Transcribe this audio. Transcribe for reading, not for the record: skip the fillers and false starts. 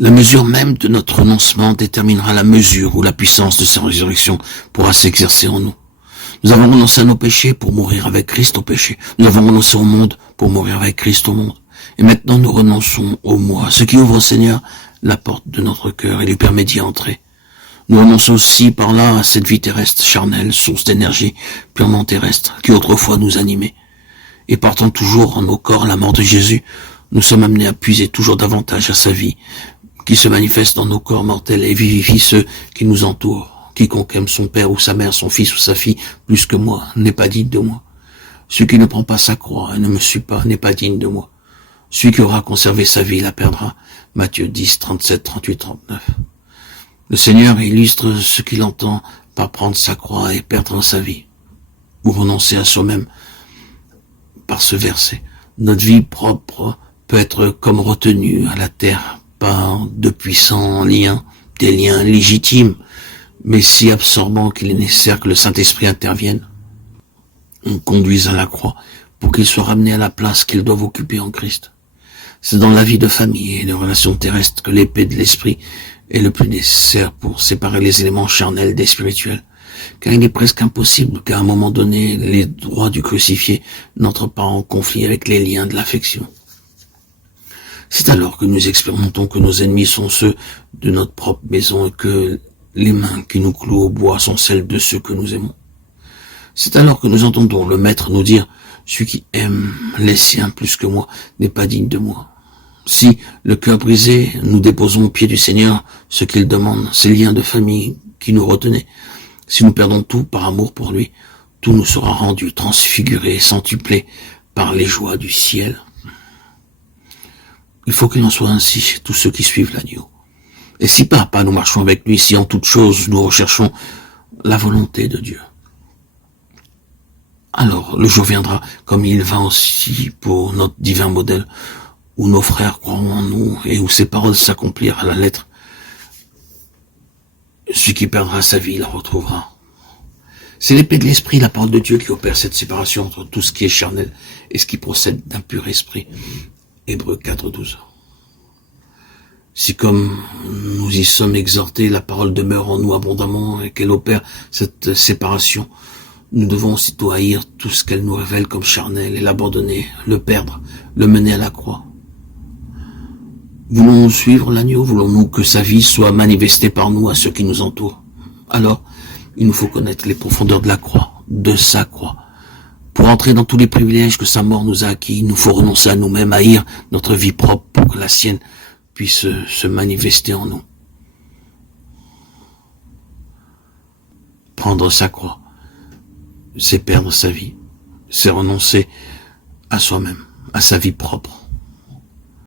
La mesure même de notre renoncement déterminera la mesure où la puissance de sa résurrection pourra s'exercer en nous. Nous avons renoncé à nos péchés pour mourir avec Christ au péché. Nous avons renoncé au monde pour mourir avec Christ au monde. Et maintenant nous renonçons au moi, ce qui ouvre au Seigneur la porte de notre cœur et lui permet d'y entrer. Nous renonçons aussi par là à cette vie terrestre charnelle, source d'énergie purement terrestre, qui autrefois nous animait. Et portant toujours en nos corps la mort de Jésus, nous sommes amenés à puiser toujours davantage à sa vie, qui se manifeste dans nos corps mortels et vivifie ceux qui nous entourent. Quiconque aime son père ou sa mère, son fils ou sa fille, plus que moi, n'est pas digne de moi. Celui qui ne prend pas sa croix et ne me suit pas, n'est pas digne de moi. Celui qui aura conservé sa vie la perdra. Matthieu 10, 37, 38, 39. Le Seigneur illustre ce qu'il entend par prendre sa croix et perdre sa vie, ou renoncer à soi-même par ce verset. Notre vie propre peut être comme retenue à la terre par de puissants liens, des liens légitimes, mais si absorbants qu'il est nécessaire que le Saint-Esprit intervienne. On conduise à la croix pour qu'il soit ramené à la place qu'il doit occuper en Christ. C'est dans la vie de famille et de relations terrestres que l'épée de l'esprit est le plus nécessaire pour séparer les éléments charnels des spirituels, car il est presque impossible qu'à un moment donné, les droits du crucifié n'entrent pas en conflit avec les liens de l'affection. C'est alors que nous expérimentons que nos ennemis sont ceux de notre propre maison et que les mains qui nous clouent au bois sont celles de ceux que nous aimons. C'est alors que nous entendons le Maître nous dire « Celui qui aime les siens plus que moi n'est pas digne de moi ». Si, le cœur brisé, nous déposons au pied du Seigneur ce qu'il demande, ces liens de famille qui nous retenaient. Si nous perdons tout par amour pour lui, tout nous sera rendu, transfiguré, centuplé par les joies du ciel. Il faut qu'il en soit ainsi chez tous ceux qui suivent l'agneau. Et si pas à pas nous marchons avec lui, si en toute chose nous recherchons la volonté de Dieu, alors le jour viendra, comme il va aussi pour notre divin modèle, où nos frères croiront en nous et où ces paroles s'accomplirent à la lettre. Celui qui perdra sa vie la retrouvera. C'est l'épée de l'esprit, la parole de Dieu, qui opère cette séparation entre tout ce qui est charnel et ce qui procède d'un pur esprit. Hébreux 4, 12. Si comme nous y sommes exhortés, la parole demeure en nous abondamment et qu'elle opère cette séparation, nous devons aussitôt haïr tout ce qu'elle nous révèle comme charnel et l'abandonner, le perdre, le mener à la croix. Voulons-nous suivre l'agneau? Voulons-nous que sa vie soit manifestée par nous à ceux qui nous entourent? Alors, il nous faut connaître les profondeurs de la croix, de sa croix. Pour entrer dans tous les privilèges que sa mort nous a acquis, il nous faut renoncer à nous-mêmes, haïr notre vie propre pour que la sienne puisse se manifester en nous. Prendre sa croix, c'est perdre sa vie, c'est renoncer à soi-même, à sa vie propre.